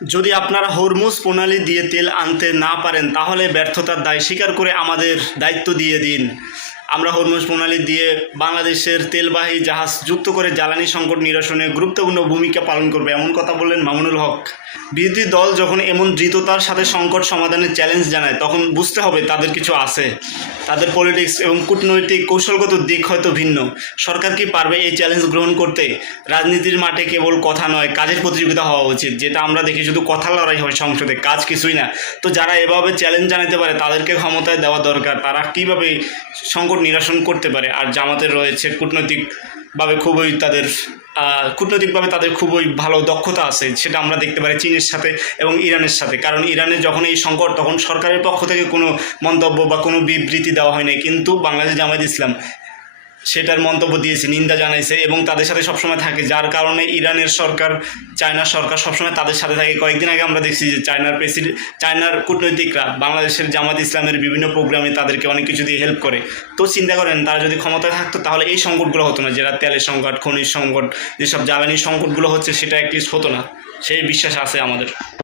যদি আপনারা হরমুজ প্রণালী দিয়ে তেল আনতে না পারেন তাহলে ব্যর্থতার দায় স্বীকার করে আমাদের দায়িত্ব দিয়ে দিন। আমরা হরমুজ প্রণালী দিয়ে বাংলাদেশের তেলবাহী জাহাজ যুক্ত করে জ্বালানি সংকট নিরসনে গুরুত্বপূর্ণ ভূমিকা পালন করবে, এমন কথা বললেন মামুনুল হক। বিরোধী দল যখন এমন দ্রুততার সাথে সংকট সমাধানের চ্যালেঞ্জ জানায় তখন বুঝতে হবে তাদের কিছু আছে। তাদের পলিটিক্স এবং কূটনৈতিক কৌশলগত দিক হয়তো ভিন্ন। সরকার কি পারবে এই চ্যালেঞ্জ গ্রহণ করতে? রাজনীতির মাঠে কেবল কথা নয়, কাজের প্রতিযোগিতা হওয়া উচিত। যেটা আমরা দেখি শুধু কথা লড়াই হয় সংসদে, কাজ কিছুই না। তো যারা এভাবে চ্যালেঞ্জ জানাতে পারে তাদেরকে ক্ষমতায় দেওয়া দরকার। তারা কীভাবে সংকট নিরসন করতে পারে। আর জামাতের রয়েছে কূটনৈতিকভাবে খুবই ভালো দক্ষতা আছে, সেটা আমরা দেখতে পারি চীনের সাথে এবং ইরানের সাথে। কারণ ইরানে যখন এই সংকট, তখন সরকারের পক্ষ থেকে কোনো মন্তব্য বা কোনো বিবৃতি দেওয়া হয়নি, কিন্তু বাংলাদেশ জামায়াত ইসলাম সেটার মন্তব্য দিয়েছে, নিন্দা জানাইছে এবং তাদের সাথে সবসময় থাকে। যার কারণে চায়নার সরকার সবসময় তাদের সাথে থাকে। কয়েকদিন আগে আমরা দেখছি যে চায়নার কূটনৈতিকরা বাংলাদেশের জামাত ইসলামের বিভিন্ন প্রোগ্রামে তাদেরকে অনেক কিছু দিয়ে হেল্প করে। তো চিন্তা করেন, তারা যদি ক্ষমতায় থাকতো তাহলে এই সংকটগুলো হতো না, যেটা তেলের সংকট, খনিজ সংকট, যেসব জ্বালানি সংকটগুলো হচ্ছে সেটা অ্যাটলিস্ট হতো না। সেই বিশ্বাস আছে আমাদের।